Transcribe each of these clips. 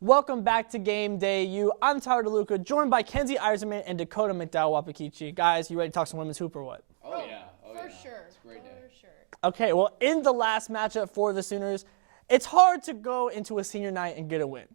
Welcome back to Game Day, you. I'm Tyler Deluca, joined by Kenzie, Iserman, and Dacoda McDowell-Wahpekeche. Guys, you ready to talk some women's hoop or what? Oh yeah. For sure. It's a great day. For sure. Okay, well, in the last matchup for the Sooners, it's hard to go into a senior night and get a win.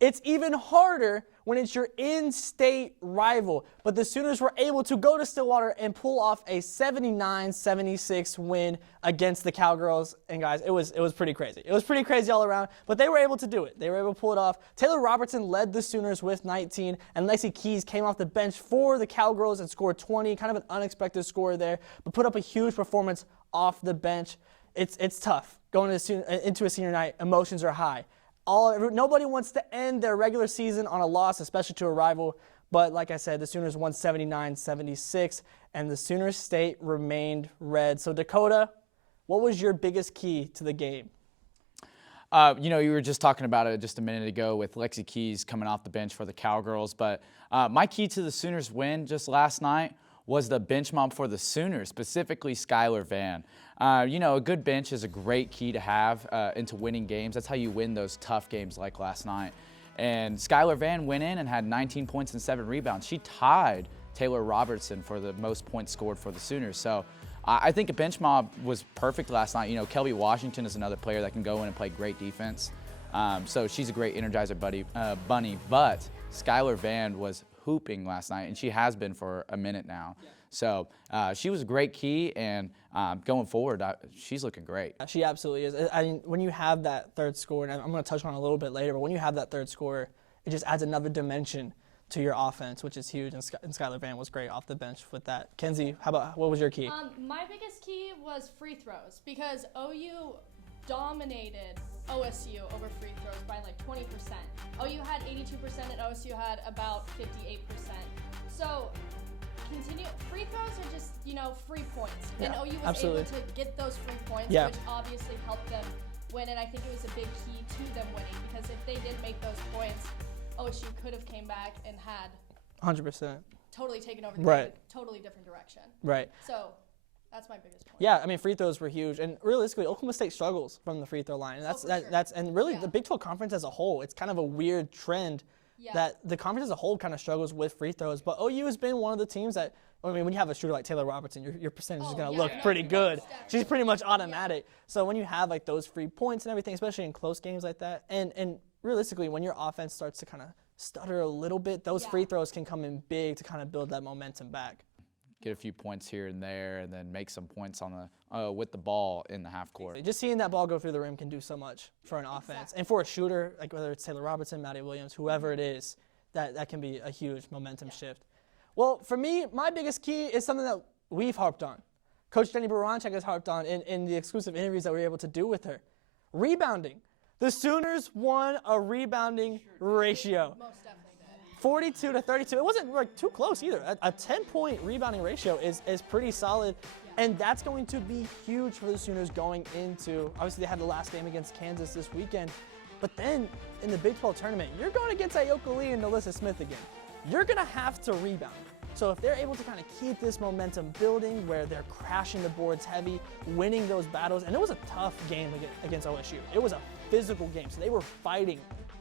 It's even harder when it's your in-state rival. But the Sooners were able to go to Stillwater and pull off a 79-76 win against the Cowgirls. And guys, it was pretty crazy. It was pretty crazy all around, but they were able to do it. They were able to pull it off. Taylor Robertson led the Sooners with 19, and Lexi Keys came off the bench for the Cowgirls and scored 20, kind of an unexpected score there, but put up a huge performance off the bench. It's tough going into a senior night. Emotions are high. Nobody wants to end their regular season on a loss, especially to a rival. But like I said, the Sooners won 79-76, and the Sooners state remained red. So Dacoda, what was your biggest key to the game? You were just talking about it just a minute ago with Lexi Keys coming off the bench for the Cowgirls. But my key to the Sooners win just last night was the bench mob for the Sooners, specifically Skylar Van. A good bench is a great key to have into winning games. That's how you win those tough games like last night. And Skylar Van went in and had 19 points and 7 rebounds. She tied Taylor Robertson for the most points scored for the Sooners. So I think a bench mob was perfect last night. Kelby Washington is another player that can go in and play great defense. So she's a great energizer bunny. But Skylar Van was hooping last night, and she has been for a minute now. Yeah. So she was a great key, and going forward, she's looking great. She absolutely is. I mean, when you have that third score, and I'm going to touch on it a little bit later, but when you have that third score, it just adds another dimension to your offense, which is huge, and Skylar Van was great off the bench with that. Kenzie, what was your key? My biggest key was free throws, because OU dominated OSU over free throws by like 20%. OU had 82% and OSU had about 58%. So free throws are just, free points. And OU was able to get those free points, which obviously helped them win. And I think it was a big key to them winning, because if they didn't make those points, OSU could have came back and had 100% totally taken over the game, totally different direction. Right. So that's my biggest point. Yeah, I mean, free throws were huge, and realistically, Oklahoma State struggles from the free throw line, and the Big 12 conference as a whole. It's kind of a weird trend that the conference as a whole kind of struggles with free throws. But OU has been one of the teams that, I mean, when you have a shooter like Taylor Robertson, your percentage is going to look pretty good. She's pretty much automatic. So when you have like those free points and everything, especially in close games like that, and realistically, when your offense starts to kind of stutter a little bit, those free throws can come in big to kind of build that momentum back. Get a few points here and there, and then make some points on the with the ball in the half court. Just seeing that ball go through the rim can do so much for an offense, and for a shooter, like whether it's Taylor Robertson, Maddie Williams, whoever it is, that can be a huge momentum shift. Well, for me, my biggest key is something that we've harped on. Coach Jennie Baranczyk has harped on in the exclusive interviews that we were able to do with her. Rebounding. The Sooners won a rebounding ratio. Most definitely. 42 to 32. It wasn't like too close either. A 10-point rebounding ratio is pretty solid, and that's going to be huge for the Sooners going into. Obviously, they had the last game against Kansas this weekend, but then in the Big 12 tournament, you're going against Ayoka Lee and Alyssa Smith again. You're going to have to rebound. So if they're able to kind of keep this momentum building, where they're crashing the boards heavy, winning those battles, and it was a tough game against OSU. It was a physical game, so they were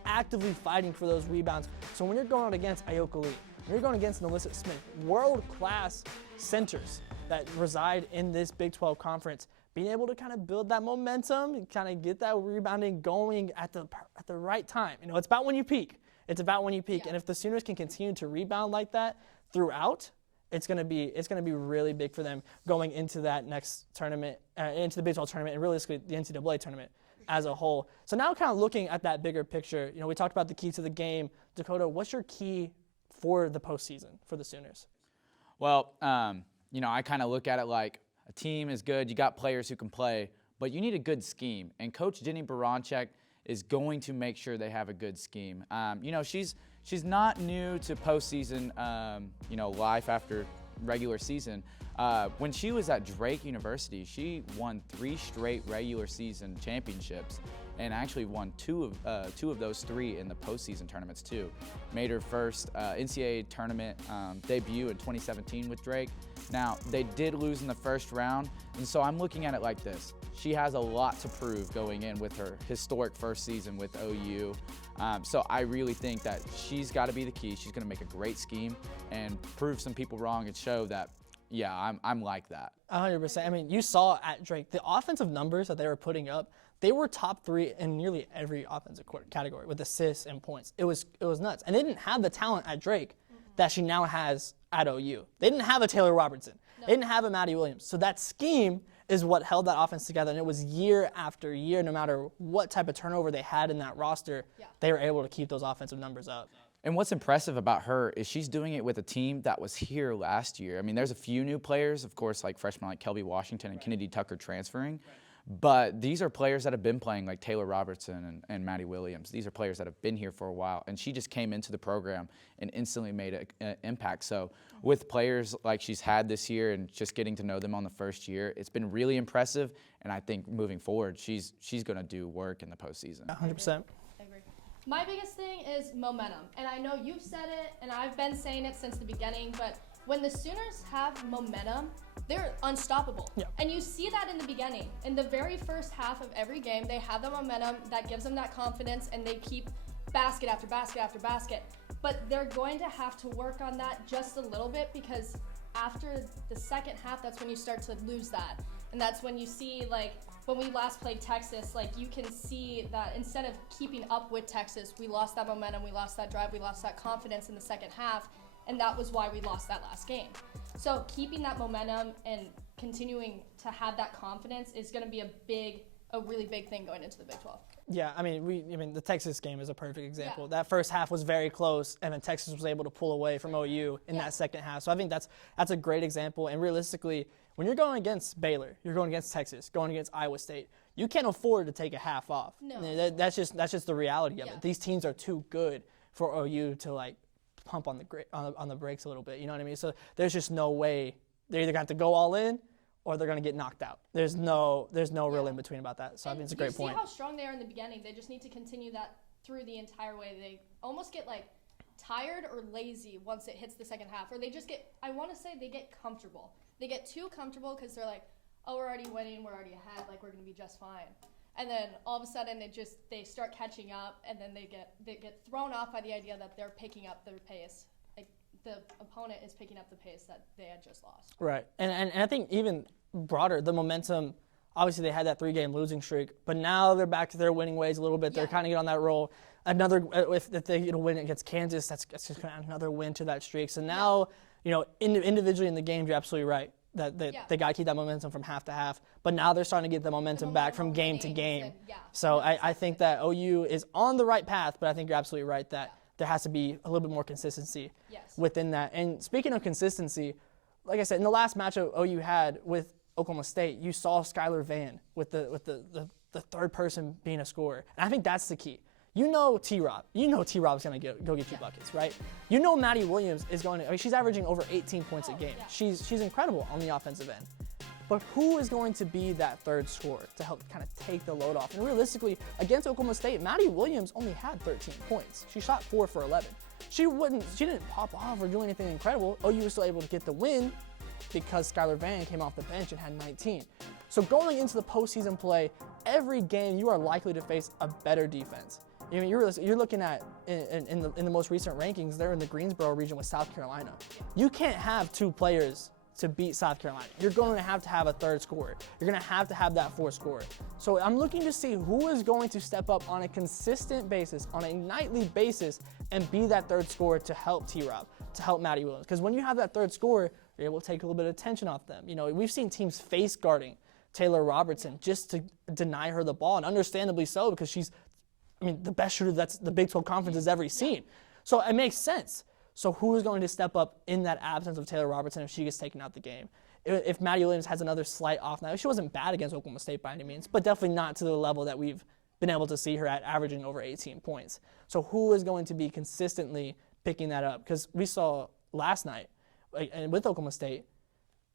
actively fighting for those rebounds. So when you're going against Ayoka Lee, when you're going against Alyssa Smith, world-class centers that reside in this Big 12 conference, being able to kind of build that momentum and kind of get that rebounding going at the right time. It's about when you peak. It's about when you peak. And if the Sooners can continue to rebound like that throughout, it's gonna be really big for them going into that next tournament, into the Big 12 tournament, and realistically the NCAA tournament as a whole. So now kind of looking at that bigger picture, we talked about the key to the game. Dacoda, what's your key for the postseason for the Sooners? Well, I kind of look at it like a team is good. You got players who can play, but you need a good scheme. And Coach Jennie Baranczyk is going to make sure they have a good scheme. She's not new to postseason, life after regular season. When she was at Drake University, she won 3 straight regular season championships. and actually won two of those 3 in the postseason tournaments too. Made her first NCAA tournament debut in 2017 with Drake. Now, they did lose in the first round, and so I'm looking at it like this. She has a lot to prove going in with her historic first season with OU. So I really think that she's got to be the key. She's going to make a great scheme and prove some people wrong and show that, yeah, I'm like that. 100%. I mean, you saw at Drake, the offensive numbers that they were putting up, they were top 3 in nearly every offensive category with assists and points. It was nuts. And they didn't have the talent at Drake that she now has at OU. They didn't have a Taylor Robertson. No. They didn't have a Maddie Williams. So that scheme is what held that offense together, and it was year after year, no matter what type of turnover they had in that roster, they were able to keep those offensive numbers up. And what's impressive about her is she's doing it with a team that was here last year. I mean, there's a few new players, of course, like freshmen like Kelby Washington and Kennedy Tucker transferring. But these are players that have been playing, like Taylor Robertson and Maddie Williams. These are players that have been here for a while, and she just came into the program and instantly made an impact. So with players like she's had this year and just getting to know them on the first year, it's been really impressive, and I think moving forward, she's going to do work in the postseason. 100%. I agree. My biggest thing is momentum, and I know you've said it, and I've been saying it since the beginning, but when the Sooners have momentum, they're unstoppable. Yeah. And you see that in the beginning. In the very first half of every game, they have the momentum that gives them that confidence, and they keep basket after basket after basket. But they're going to have to work on that just a little bit, because after the second half, that's when you start to lose that. And that's when you see, like, when we last played Texas, like, you can see that instead of keeping up with Texas, we lost that momentum, we lost that drive, we lost that confidence in the second half. And that was why we lost that last game. So keeping that momentum and continuing to have that confidence is going to be a really big thing going into the Big 12. Yeah, I mean, the Texas game is a perfect example. Yeah. That first half was very close, and then Texas was able to pull away from OU in that second half. So I think that's a great example. And realistically, when you're going against Baylor, you're going against Texas, going against Iowa State, you can't afford to take a half off. No. That's just the reality of it. These teams are too good for OU to, like, pump on the brakes a little bit, you know what I mean? So there's just no way. They're either going to go all in or they're going to get knocked out. There's no real in between about that. So I think it's a great point. You see how strong they are in the beginning. They just need to continue that through the entire way. They almost get like tired or lazy once it hits the second half, or they just get, I want to say they get comfortable. They get too comfortable because they're like, oh, we're already winning, we're already ahead, like we're going to be just fine. And then all of a sudden they start catching up, and then they get thrown off by the idea that they're picking up their pace. Like the opponent is picking up the pace that they had just lost. Right. And I think even broader, the momentum, obviously they had that 3-game losing streak, but now they're back to their winning ways a little bit. They're kind of get on that roll. If they win against Kansas, that's just going to add another win to that streak. So now, individually in the game, you're absolutely right. That they got to keep that momentum from half to half. But now they're starting to get the momentum back from game to game. So I think that OU is on the right path, but I think you're absolutely right that there has to be a little bit more consistency within that. And speaking of consistency, like I said, in the last matchup OU had with Oklahoma State, you saw Skylar Vann with the third person being a scorer. And I think that's the key. You know T-Rob. You know T-Rob's going to go get you buckets, right? You know Maddie Williams is going to – she's averaging over 18 points a game. She's incredible on the offensive end. But who is going to be that third scorer to help kind of take the load off? And realistically, against Oklahoma State, Maddie Williams only had 13 points. She shot 4 for 11. She didn't pop off or do anything incredible. OU was still able to get the win because Skylar Vann came off the bench and had 19. So going into the postseason play, every game you are likely to face a better defense. I mean, you're looking at in the most recent rankings, they're in the Greensboro region with South Carolina. You can't have 2 players to beat South Carolina. You're going to have a third scorer. You're going to have that fourth scorer. So I'm looking to see who is going to step up on a consistent basis, on a nightly basis, and be that third scorer to help T-Rob, to help Maddie Williams. Because when you have that third scorer, you're able to take a little bit of tension off them. We've seen teams face guarding Taylor Robertson just to deny her the ball, and understandably so, because she's the best shooter that's the Big 12 Conference has ever seen. So it makes sense. So who is going to step up in that absence of Taylor Robertson if she gets taken out the game? If Maddie Williams has another slight off night, she wasn't bad against Oklahoma State by any means, but definitely not to the level that we've been able to see her at, averaging over 18 points. So who is going to be consistently picking that up? Because we saw last night, and with Oklahoma State,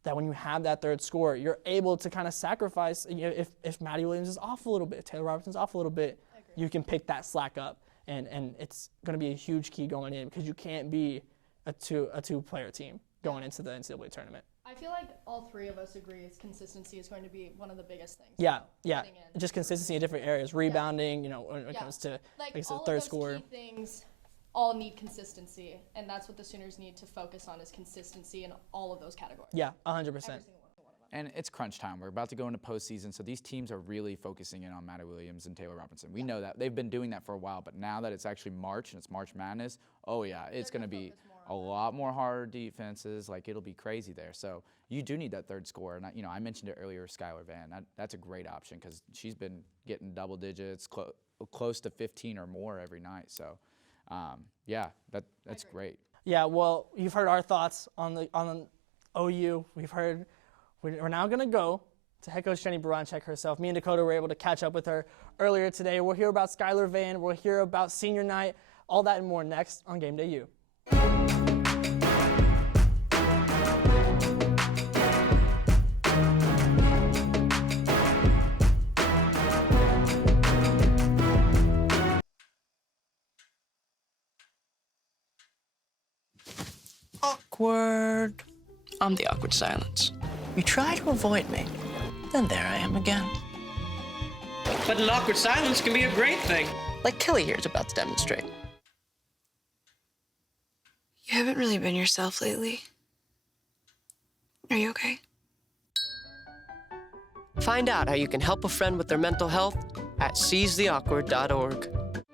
that when you have that third scorer, you're able to kind of sacrifice, if Maddie Williams is off a little bit, if Taylor Robertson's off a little bit, you can pick that slack up. And it's going to be a huge key going in because you can't be a two-player team going into the NCAA tournament. I feel like all three of us agree consistency is going to be one of the biggest things. Yeah. Just consistency in different areas, rebounding, when it comes to like I said, all third of those scorer. key things all need consistency, and that's what the Sooners need to focus on is consistency in all of those categories. Yeah, 100%. Every single one of them. And it's crunch time. We're about to go into postseason, so these teams are really focusing in on Maddie Williams and Taylor Robertson. We know that. They've been doing that for a while, but now that it's actually March and it's March Madness, it's going to be a lot more harder defenses. Like, it'll be crazy there. So you do need that third scorer. And, I mentioned it earlier, Skylar Van. That's a great option because she's been getting double digits, close to 15 or more every night. So, that's great. Yeah, well, you've heard our thoughts on OU. We're now going to go to head coach Jennie Baranczyk herself. Me and Dacoda were able to catch up with her earlier today. We'll hear about Skylar Van. We'll hear about senior night, all that and more next on Game Day U. Awkward. I'm the awkward silence. You try to avoid me, then there I am again. But an awkward silence can be a great thing. Like Kelly here is about to demonstrate. You haven't really been yourself lately. Are you okay? Find out how you can help a friend with their mental health at seizetheawkward.org.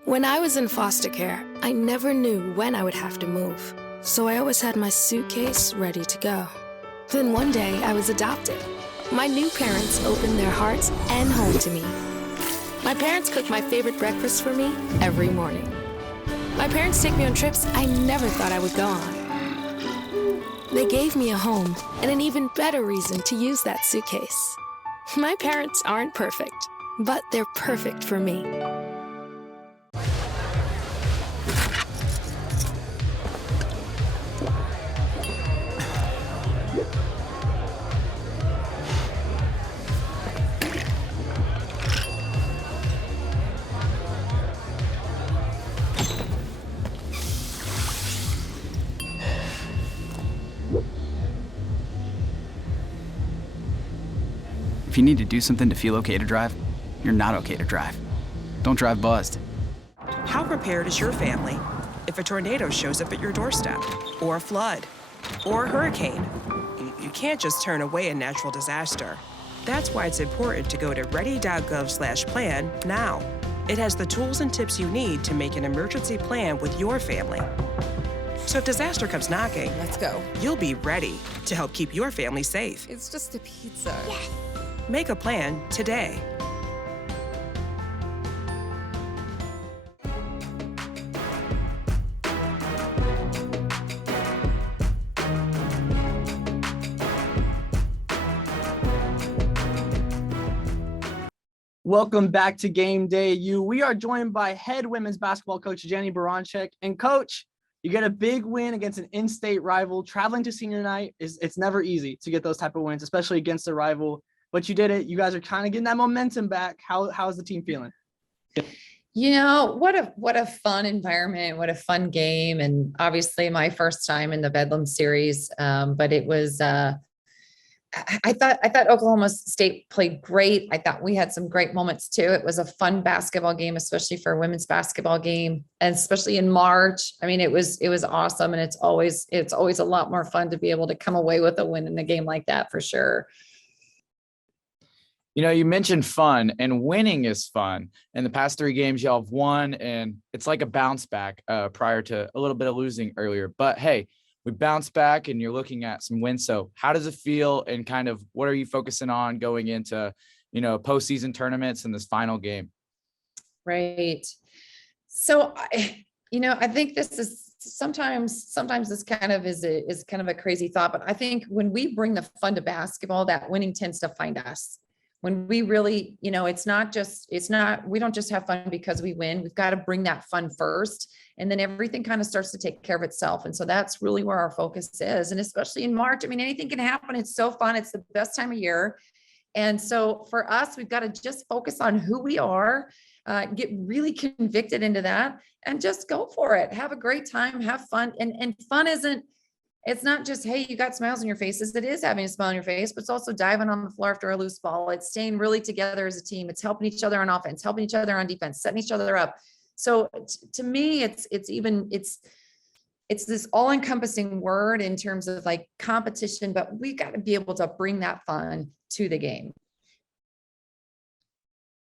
When I was in foster care, I never knew when I would have to move. So I always had my suitcase ready to go. Then one day, I was adopted. My new parents opened their hearts and home to me. My parents cook my favorite breakfast for me every morning. My parents take me on trips I never thought I would go on. They gave me a home and an even better reason to use that suitcase. My parents aren't perfect, but they're perfect for me. If you need to do something to feel okay to drive, you're not okay to drive. Don't drive buzzed. How prepared is your family if a tornado shows up at your doorstep, or a flood, or a hurricane? You can't just turn away a natural disaster. That's why it's important to go to ready.gov/plan now. It has the tools and tips you need to make an emergency plan with your family. So if disaster comes knocking, let's go. You'll be ready to help keep your family safe. It's just a pizza. Yes. Make a plan today. Welcome back to Game Day U. We are joined by head women's basketball coach Jennie Baranczyk. And coach, you get a big win against an in-state rival. Traveling to senior night it's never easy to get those type of wins, especially against a rival. But you did it. You guys are kind of getting that momentum back. How's the team feeling? What a fun environment, what a fun game. And obviously my first time in the Bedlam series. But it was, I thought Oklahoma State played great. I thought we had some great moments too. It was a fun basketball game, especially for a women's basketball game, and especially in March. I mean, it was awesome. And it's always a lot more fun to be able to come away with a win in a game like that for sure. You mentioned fun, and winning is fun. In the past 3 games, y'all have won, and it's like a bounce back prior to a little bit of losing earlier. But hey, we bounced back, and you're looking at some wins. So how does it feel, and kind of what are you focusing on going into, postseason tournaments and this final game? Right. So, I think this is sometimes this kind of is kind of a crazy thought, but I think when we bring the fun to basketball, that winning tends to find us. when we really, we don't just have fun because we win. We've got to bring that fun first, and then everything kind of starts to take care of itself. And so that's really where our focus is. And especially in March, I mean, anything can happen. It's so fun. It's the best time of year. And so for us, we've got to just focus on who we are, get really convicted into that, and just go for it. Have a great time, have fun. And fun it's not just, hey, you got smiles on your faces. It is having a smile on your face, but it's also diving on the floor after a loose ball. It's staying really together as a team. It's helping each other on offense, helping each other on defense, setting each other up. So to me, it's this all-encompassing word in terms of like competition, but we got to be able to bring that fun to the game.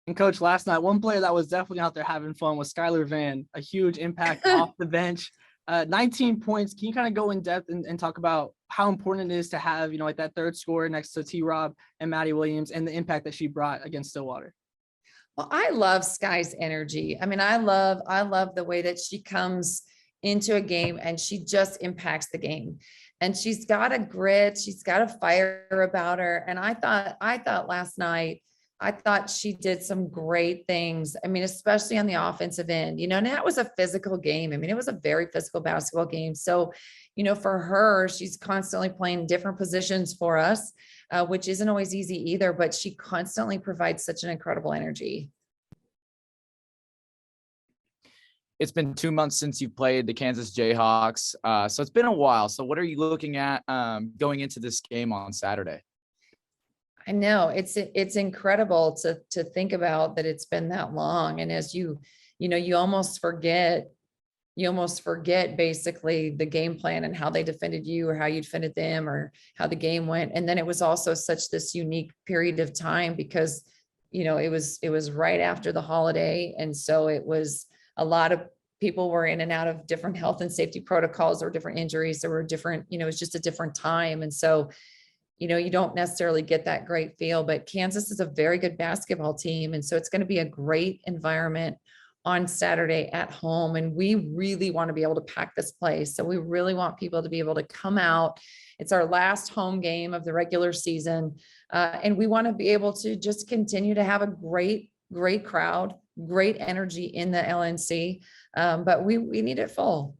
And Coach, last night, one player that was definitely out there having fun was Skylar Van, a huge impact off the bench. 19 points. Can you kind of go in depth and talk about how important it is to have, like that third scorer next to T-Rob and Maddie Williams and the impact that she brought against Stillwater? Well, I love Sky's energy. I mean, I love the way that she comes into a game and she just impacts the game. And she's got a grit, she's got a fire about her. And I thought last night, I thought she did some great things. I mean, especially on the offensive end, and that was a physical game. I mean, it was a very physical basketball game. So, for her, she's constantly playing different positions for us, which isn't always easy either, but she constantly provides such an incredible energy. It's been 2 months since you've played the Kansas Jayhawks. So it's been a while. So what are you looking at going into this game on Saturday? I know it's incredible to think about that it's been that long. And as you almost forget basically the game plan and how they defended you or how you defended them or how the game went. And then it was also such this unique period of time because, it was right after the holiday. And so it was a lot of people were in and out of different health and safety protocols or different injuries. There were different, it was just a different time. And so, you don't necessarily get that great feel, but Kansas is a very good basketball team. And so it's going to be a great environment on Saturday at home. And we really want to be able to pack this place. So we really want people to be able to come out. It's our last home game of the regular season. And we want to be able to just continue to have a great crowd, great energy in the LNC. But we need it full.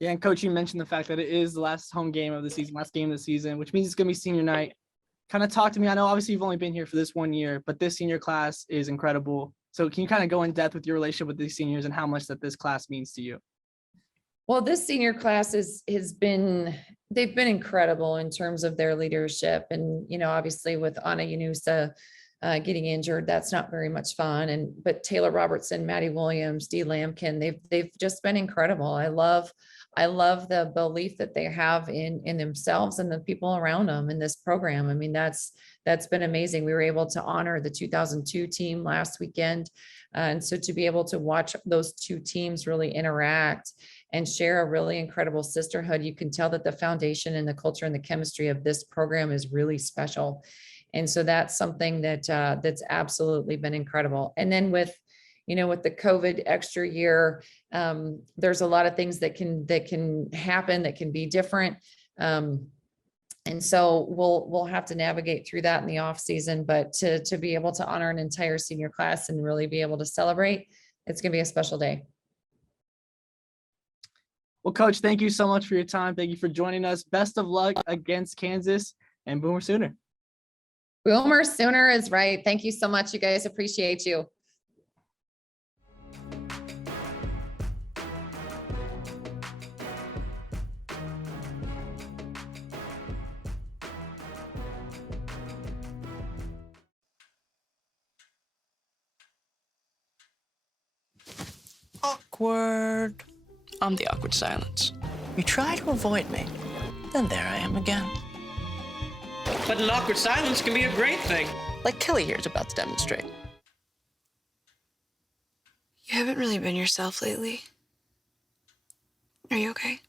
Yeah, and Coach, you mentioned the fact that it is the last home game of the season, last game of the season, which means it's going to be senior night. Kind of talk to me. I know obviously you've only been here for this 1 year, but this senior class is incredible. So can you kind of go in depth with your relationship with these seniors and how much that this class means to you? Well, this senior class they've been incredible in terms of their leadership. And, obviously with Anna Yanusa getting injured, that's not very much fun. But Taylor Robertson, Maddie Williams, Dee Lampkin, they've just been incredible. I love the belief that they have in themselves and the people around them in this program. I mean, that's been amazing. We were able to honor the 2002 team last weekend. And so to be able to watch those two teams really interact and share a really incredible sisterhood, you can tell that the foundation and the culture and the chemistry of this program is really special. And so that's something that's absolutely been incredible. And then with the COVID extra year, there's a lot of things that can happen that can be different. And so we'll have to navigate through that in the off season, but to be able to honor an entire senior class and really be able to celebrate, it's going to be a special day. Well, Coach, thank you so much for your time. Thank you for joining us. Best of luck against Kansas and Boomer Sooner. Boomer Sooner is right. Thank you so much. You guys, appreciate you. Awkward. I'm the awkward silence. You try to avoid me, then there I am again. But an awkward silence can be a great thing. Like Kelly here is about to demonstrate. You haven't really been yourself lately. Are you okay?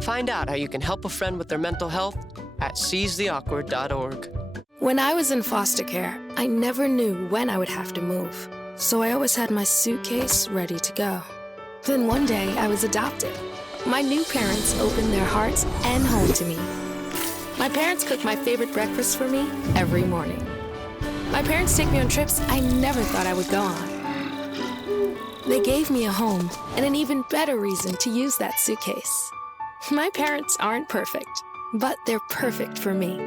Find out how you can help a friend with their mental health at seizetheawkward.org. When I was in foster care, I never knew when I would have to move. So I always had my suitcase ready to go. Then one day I was adopted. My new parents opened their hearts and home to me. My parents cook my favorite breakfast for me every morning. My parents take me on trips I never thought I would go on. They gave me a home and an even better reason to use that suitcase. My parents aren't perfect, but they're perfect for me.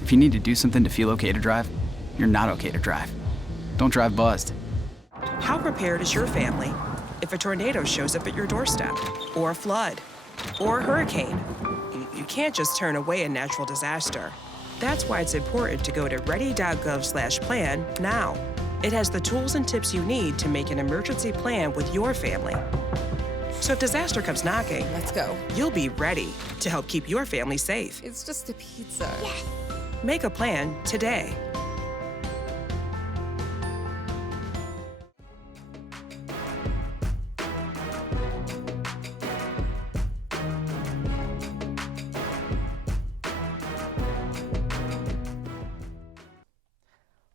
If you need to do something to feel okay to drive, you're not okay to drive. Don't drive buzzed. How prepared is your family if a tornado shows up at your doorstep, or a flood, or a hurricane? You can't just turn away a natural disaster. That's why it's important to go to ready.gov/plan now. It has the tools and tips you need to make an emergency plan with your family. So if disaster comes knocking, let's go. You'll be ready to help keep your family safe. It's just a pizza. Yes. Make a plan today.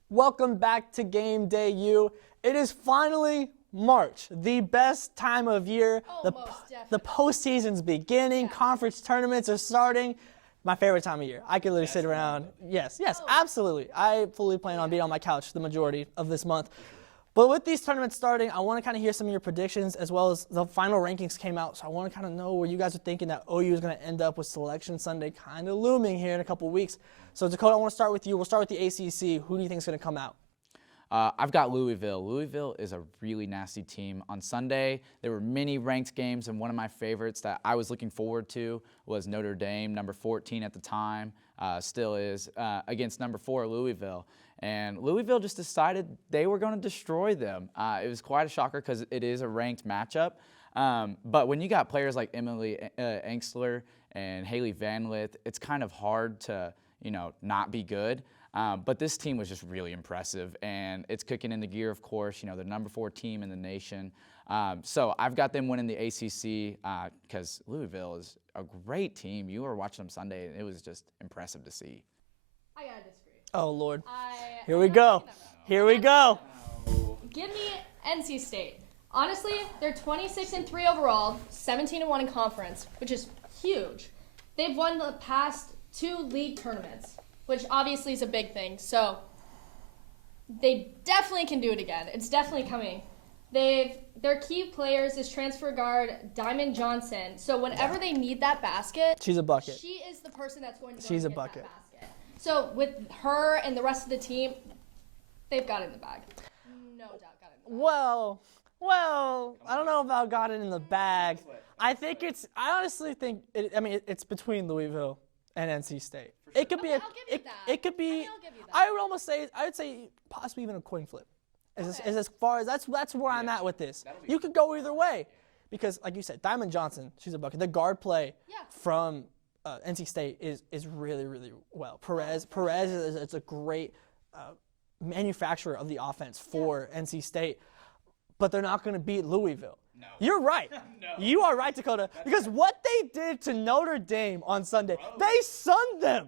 Welcome back to Game Day U. It is finally March, the best time of year. The postseason's beginning, conference tournaments are starting. My favorite time of year. I could literally sit around. Yes, absolutely. I fully plan on being on my couch the majority of this month. But with these tournaments starting, I want to kind of hear some of your predictions as well as the final rankings came out. So I want to kind of know where you guys are thinking that OU is going to end up with Selection Sunday kind of looming here in a couple weeks. So Dacoda, I want to start with you. We'll start with the ACC. Who do you think is going to come out? I've got Louisville. Louisville is a really nasty team. On Sunday, there were many ranked games, and one of my favorites that I was looking forward to was Notre Dame, number 14 at the time, still is, against number 4 Louisville. And Louisville just decided they were going to destroy them. It was quite a shocker because it is a ranked matchup. But when you got players like Emily Engstler and Haley Van Lith, it's kind of hard to, not be good. But this team was just really impressive, and it's cooking into gear, of course. The number 4 team in the nation. So I've got them winning the ACC because Louisville is a great team. You were watching them Sunday, and it was just impressive to see. I gotta disagree. Oh, Lord. Here we go. Here we go. Give me NC State. Honestly, they're 26-3 overall, 17-1 in conference, which is huge. They've won the past 2 league tournaments, which obviously is a big thing. So they definitely can do it again. It's definitely coming. Their key players is transfer guard Diamond Johnson. So whenever they need that basket, she's a bucket. She is the person that's going to she's a get bucket. That basket. So with her and the rest of the team, they've got it in the bag. No doubt got it in the bag. Well, I don't know about got it in the bag. I honestly think it's between Louisville and NC State. It could be it could be. I would say possibly even a coin flip. As far as that's where I'm at with this. You could go either way, because like you said, Diamond Johnson, she's a bucket. The guard play from NC State is really well. Perez is a great manufacturer of the offense for NC State, but they're not going to beat Louisville. No. You're right. No. You are right, Dacoda, because what they did to Notre Dame on Sunday, they sunned them.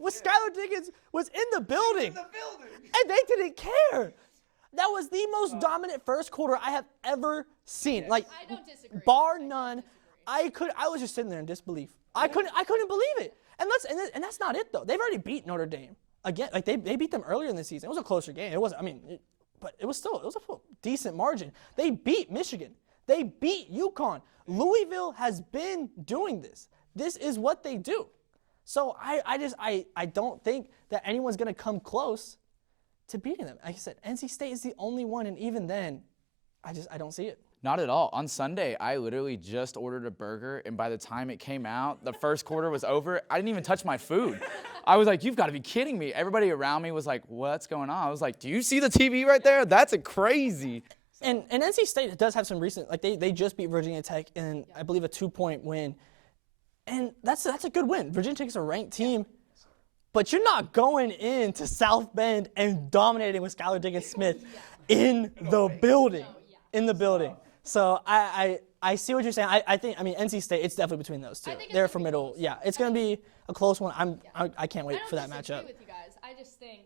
Skylar Diggins was in the building, and they didn't care. That was the most dominant first quarter I have ever seen. Like, I don't disagree. Bar none. I was just sitting there in disbelief. I couldn't believe it. And that's not it though. They've already beat Notre Dame again. Like they beat them earlier in the season. It was a closer game. It was but it was a decent margin. They beat Michigan. They beat UConn. Louisville has been doing this. This is what they do. So I don't think that anyone's going to come close to beating them. Like I said, NC State is the only one, and even then, I don't see it. Not at all. On Sunday, I literally just ordered a burger, and by the time it came out, the first quarter was over. I didn't even touch my food. I was like, you've got to be kidding me. Everybody around me was like, what's going on? I was like, do you see the TV right there? That's crazy. And NC State does have some recent, like they just beat Virginia Tech in, I believe, a 2-point win. And that's a good win. Virginia Tech is a ranked team. but you're not going into South Bend and dominating with Skylar Diggins-Smith in the building. In the building. So I see what you're saying. I think, NC State, it's definitely between those two. They're formidable. Yeah, it's going to be a close one. I can't wait for that matchup. I don't disagree with you guys. I just think.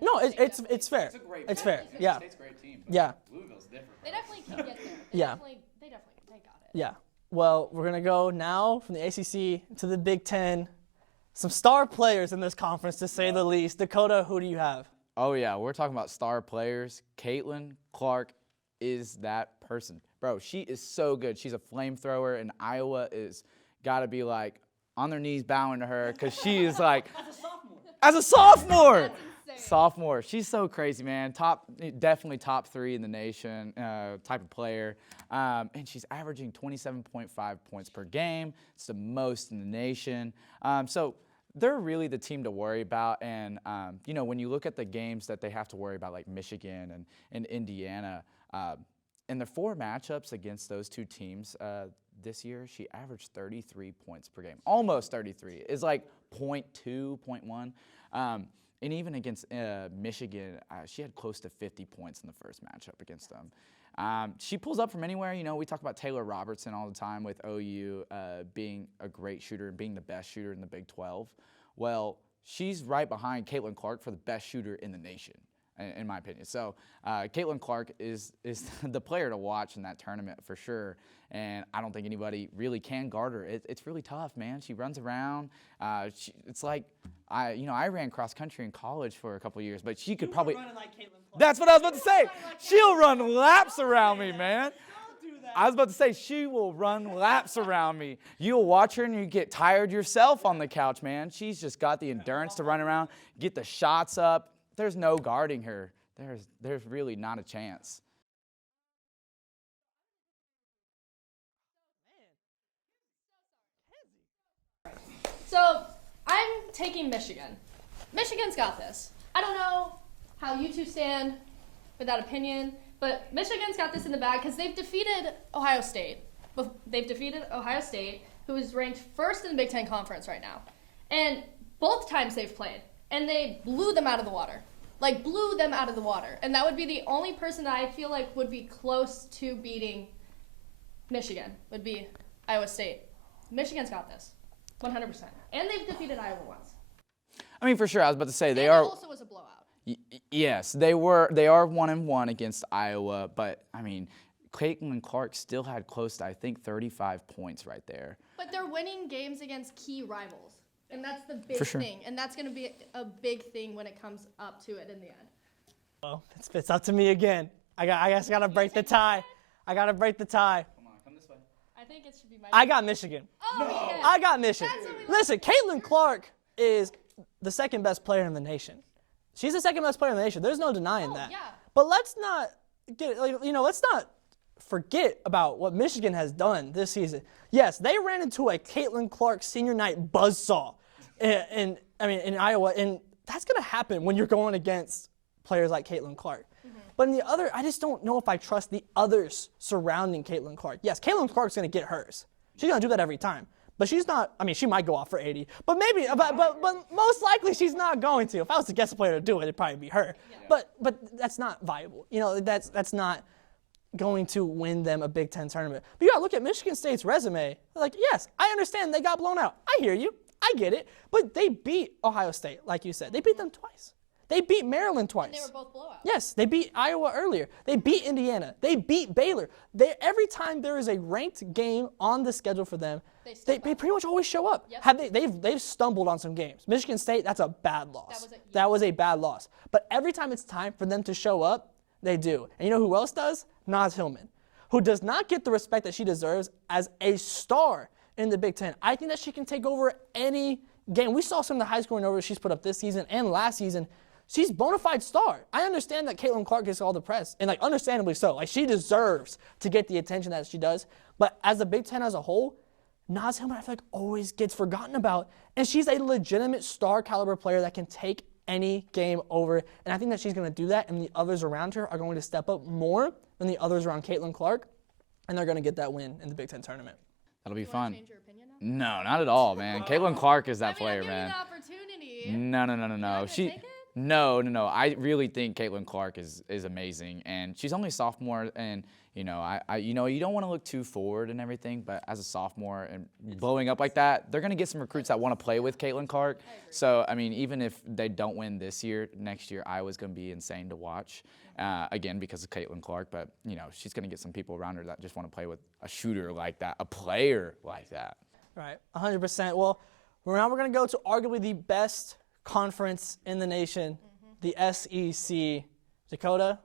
No, it's fair. It's fair. Yeah. State's a great team. Yeah. Louisville's different. They definitely can get there. They got it. Yeah. Well, we're going to go now from the ACC to the Big Ten. Some star players in this conference, to say the least. Dacoda, who do you have? Oh, yeah, we're talking about star players. Caitlyn Clark is that person. Bro, she is so good. She's a flamethrower, and Iowa is got to be, like, on their knees bowing to her because she is, like, as a sophomore. Sophomore. She's so crazy, man. Definitely top 3 in the nation type of player. And she's averaging 27.5 points per game. It's the most in the nation. So they're really the team to worry about. And, when you look at the games that they have to worry about, like Michigan and Indiana, in the 4 matchups against those 2 teams this year, she averaged 33 points per game. Almost 33. It's like 0.2, 0.1. And even against Michigan, she had close to 50 points in the first matchup against them. She pulls up from anywhere. We talk about Taylor Robertson all the time with OU being a great shooter and being the best shooter in the Big 12. Well, she's right behind Caitlyn Clark for the best shooter in the nation, in my opinion. So Caitlyn Clark is the player to watch in that tournament for sure. And I don't think anybody really can guard her. It's really tough, man. She runs around. It's like I ran cross country in college for a couple of years, but she could probably. Like Caitlyn Clark. That's what I was about to say. She'll run laps around me, man. I was about to say she will run laps around me. You'll watch her and you get tired yourself on the couch, man. She's just got the endurance to run around, get the shots up. There's no guarding her. There's really not a chance. So I'm taking Michigan. Michigan's got this. I don't know how you two stand with that opinion, but Michigan's got this in the bag because they've defeated Ohio State. They've defeated Ohio State, who is ranked 1st in the Big Ten Conference right now. And both times they've played, and they blew them out of the water. Blew them out of the water. And that would be the only person that I feel like would be close to beating Michigan, would be Iowa State. Michigan's got this, 100%. And they've defeated Iowa once. For sure, I was about to say they are. are. Also was a blowout. Yes, they are 1-1 against Iowa, but Caitlyn Clark still had close to, I think, 35 points right there. But they're winning games against key rivals, and that's the big For sure. thing. And that's going to be a big thing when it comes up to it in the end. Well, it's up to me again. I guess I got to break the tie. I got to break the tie. Come on, come this way. I think it should be my I got Michigan. Oh, no. I got Michigan. Listen, Caitlyn Clark is the second best player in the nation. She's the second best player in the nation. There's no denying that. Yeah. But let's not let's not forget about what Michigan has done this season. Yes, they ran into a Caitlyn Clark senior night buzzsaw in Iowa, and that's going to happen when you're going against players like Caitlyn Clark. Mm-hmm. But in the other, I just don't know if I trust the others surrounding Caitlyn Clark. Yes, Caitlyn Clark's going to get hers. She's going to do that every time. But she's not, she might go off for 80. But maybe, but most likely she's not going to. If I was to guess a player to do it, it'd probably be her. Yeah. But that's not viable. That's not going to win them a Big Ten tournament. But you got to look at Michigan State's resume. Yes, I understand they got blown out. I hear you. I get it. But they beat Ohio State, like you said. They beat them twice. They beat Maryland twice. And they were both blowouts. Yes, they beat Iowa earlier. They beat Indiana. They beat Baylor. Every time there is a ranked game on the schedule for them, they pretty much always show up. Yep. They've stumbled on some games. Michigan State, that's a bad loss. That was a bad loss. But every time it's time for them to show up, they do. And you know who else does? Naz Hillman, who does not get the respect that she deserves as a star in the Big Ten. I think that she can take over any game. We saw some of the high-scoring numbers she's put up this season and last season. She's a bona fide star. I understand that Caitlyn Clark gets all the press, and understandably so. She deserves to get the attention that she does. But as the Big Ten as a whole, Naz Hillman, I feel like, always gets forgotten about. And she's a legitimate star caliber player that can take any game over. And I think that she's going to do that, and the others around her are going to step up more than the others around Caitlyn Clark, and they're going to get that win in the Big Ten tournament. That'll be fun. Change your opinion now? No, not at all, man. Caitlyn Clark is that player, I'm man. giving you the opportunity. LSU? No. Not She. take it? No. I really think Caitlyn Clark is amazing, and she's only a sophomore, and you don't want to look too forward and everything, but as a sophomore and blowing up like that, they're gonna get some recruits that want to play with Caitlyn Clark. So I mean, even if they don't win this year, next year Iowa's gonna be insane to watch, again because of Caitlyn Clark. But she's gonna get some people around her that just want to play with a shooter like that, a player like that. Right, 100%. Well, now we're going to go to arguably the best conference in the nation, the SEC. Dacoda,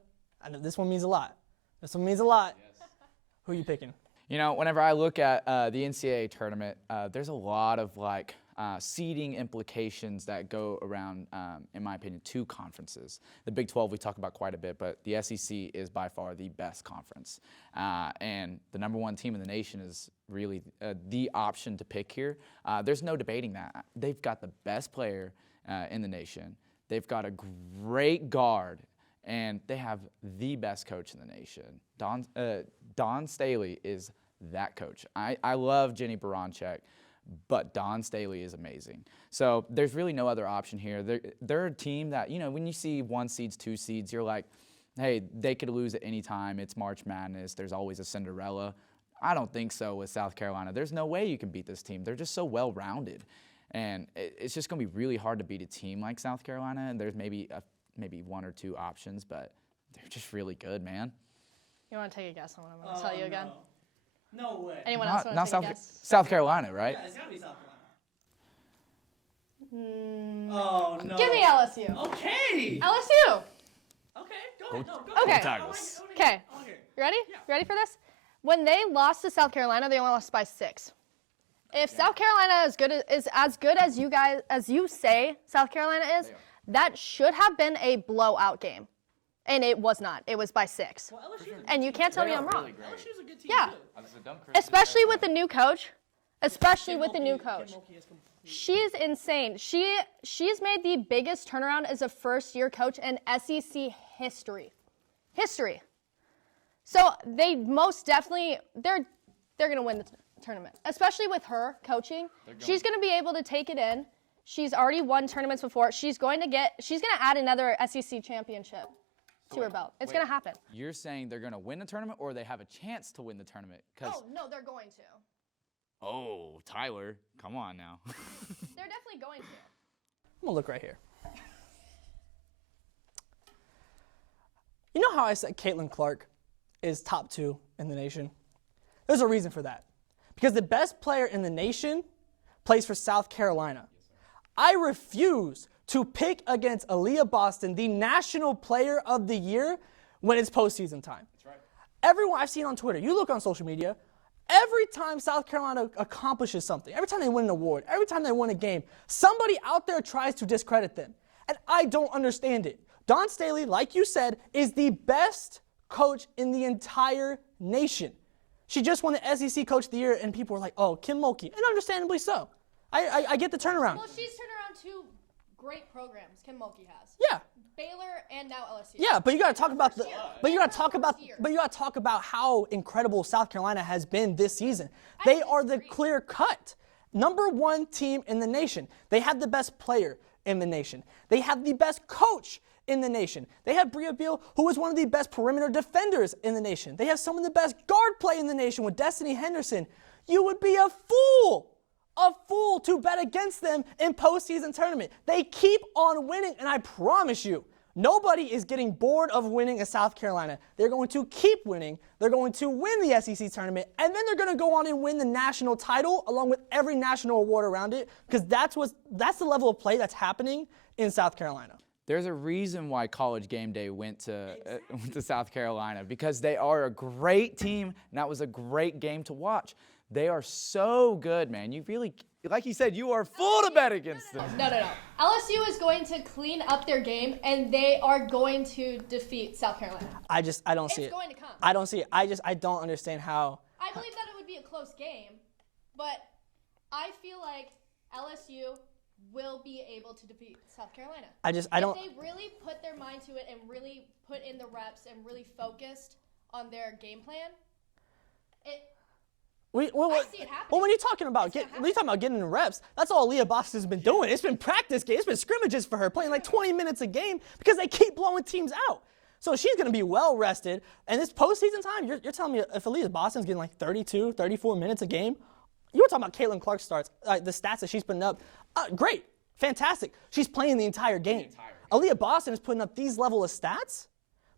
I know this one means a lot. This one means a lot. Yes. Who are you picking? Whenever I look at the NCAA tournament, there's a lot of seeding implications that go around, in my opinion, two conferences. The Big 12 we talk about quite a bit, but the SEC is by far the best conference. And the number one team in the nation is really the option to pick here. There's no debating that. They've got the best player in the nation. They've got a great guard, and they have the best coach in the nation. Dawn Staley is that coach. I love Jennie Baranczyk, but Dawn Staley is amazing. So there's really no other option here. They're a team that, when you see 1 seeds, 2 seeds, you're like, hey, they could lose at any time. It's March Madness. There's always a Cinderella. I don't think so with South Carolina. There's no way you can beat this team. They're just so well-rounded. And it's just going to be really hard to beat a team like South Carolina. And there's maybe 1 or 2 options, but they're just really good, man. You want to take a guess on what I'm going to tell you again? No way. Anyone else want to take a guess? South Carolina, right? Yeah, it's got to be South Carolina. Oh, no. Give me LSU. Okay. LSU. Okay, go ahead. Go Okay. Tigers. Okay. You ready? Yeah. You ready for this? When they lost to South Carolina, they only lost by 6. If South Carolina is as good as you say South Carolina is, that should have been a blowout game. And it was not. It was by 6. Well, and you can't tell me I'm wrong. LSU's a good team, Yeah. too. Especially with the new coach. She's insane. She's made the biggest turnaround as a first-year coach in SEC history. So they most definitely they're going to win the tournament, especially with her coaching. She's going to be able to take it in. She's already won tournaments before. She's going to add another SEC championship to her belt. It's going to happen. You're saying they're going to win the tournament, or they have a chance to win the tournament? Oh, no, they're going to. Oh, Tyler, come on now. They're definitely going to. I'm going to look right here. You know how I said Caitlyn Clark is top 2 in the nation? There's a reason for that. Because the best player in the nation plays for South Carolina. I refuse to pick against Aaliyah Boston, the National Player of the Year, when it's postseason time. That's right. Everyone I've seen on Twitter, you look on social media, every time South Carolina accomplishes something, every time they win an award, every time they win a game, somebody out there tries to discredit them. And I don't understand it. Dawn Staley, like you said, is the best coach in the entire nation. She just won the SEC Coach of the Year, and people were like, oh, Kim Mulkey. And understandably so. I get the turnaround. Well, she's turned around 2 great programs Kim Mulkey has. Yeah. Baylor and now LSU. Yeah, but you got to talk about talk about how incredible South Carolina has been this season. They are the clear-cut #1 team in the nation. They have the best player in the nation. They have the best coach in the nation. They have Bria Beal, who is one of the best perimeter defenders in the nation. They have some of the best guard play in the nation with Destiny Henderson. You would be a fool to bet against them in postseason tournament. They keep on winning, and I promise you, nobody is getting bored of winning at South Carolina. They're going to keep winning. They're going to win the SEC tournament, and then they're going to go on and win the national title along with every national award around it, because that's the level of play that's happening in South Carolina. There's a reason why College Gameday went to South Carolina, because they are a great team, and that was a great game to watch. They are so good, man. You really, like you said, you are full to bet against them. No. LSU is going to clean up their game, and they are going to defeat South Carolina. I don't see it. It's going to come. I don't see it. I don't understand how. I believe that it would be a close game, but I feel like LSU will be able to defeat South Carolina. I don't. If they really put their mind to it and really put in the reps and really focused on their game plan, I see it happening. Well, when you're talking about getting in reps, that's all Leah Boston's been doing. It's been practice games, it's been scrimmages for her, playing like 20 minutes a game because they keep blowing teams out. So she's going to be well rested. And this postseason time, you're telling me if Leah Boston's getting like 32, 34 minutes a game, you were talking about Caitlyn Clark starts, the stats that she's putting up. Great, fantastic. She's playing the entire game. Aaliyah Boston is putting up these level of stats,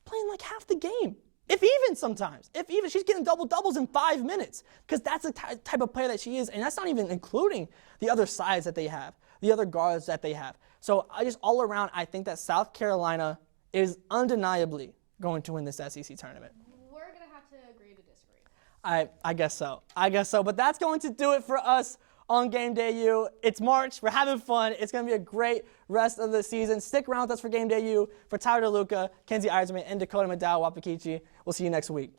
playing like half the game. If even sometimes. If even. She's getting double-doubles in 5 minutes because that's the type of player that she is. And that's not even including the other sides that they have, the other guards that they have. So all around, I think that South Carolina is undeniably going to win this SEC tournament. We're going to have to agree to disagree. I guess so. But that's going to do it for us on Game Day U. It's March. We're having fun. It's going to be a great rest of the season. Stick around with us for Game Day U. For Tyler Deluca, Kenzie Iserman, and Dacoda McDowell-Wahpekeche. We'll see you next week.